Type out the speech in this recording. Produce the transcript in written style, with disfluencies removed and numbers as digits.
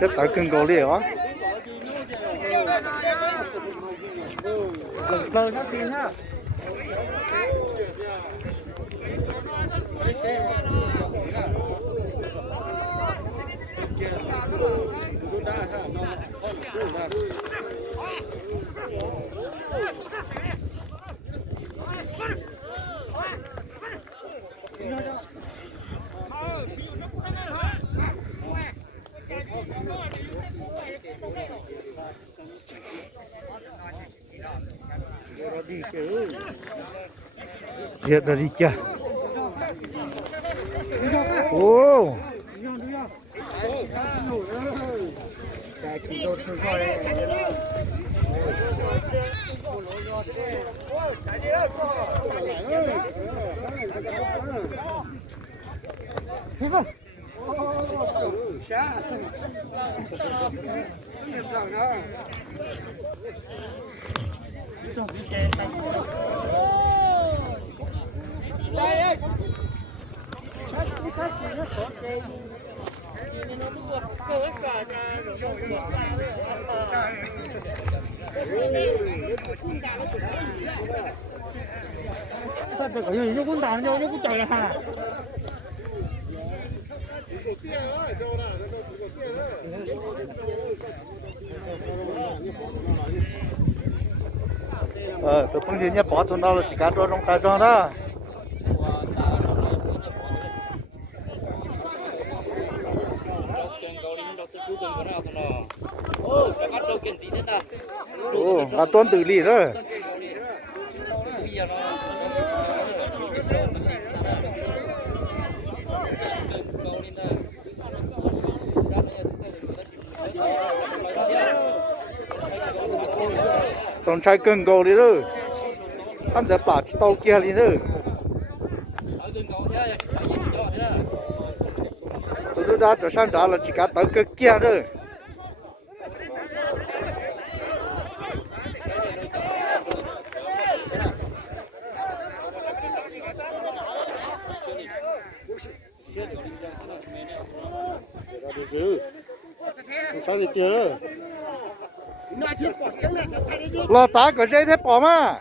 Chết tới cưng cầu liều á. Lời nó xin ha. Chết rồi đi chưa? Ô. Nó cũng đàn nhau, nó cũng trời là hà. Tôi không nhìn nhá bỏ tụi nó là chỉ cá trôi trong tay tròn đó. Ồ, là tuần tự lý rồi.ต้องใช้เกินกอเลยด้วยทำแต่ปลาเตาเกียร์เลยด้วยตัวด้าจะสั่งด้าเราจิกาเตาเกียร์ด้วยlo tá có dây thép bỏ mà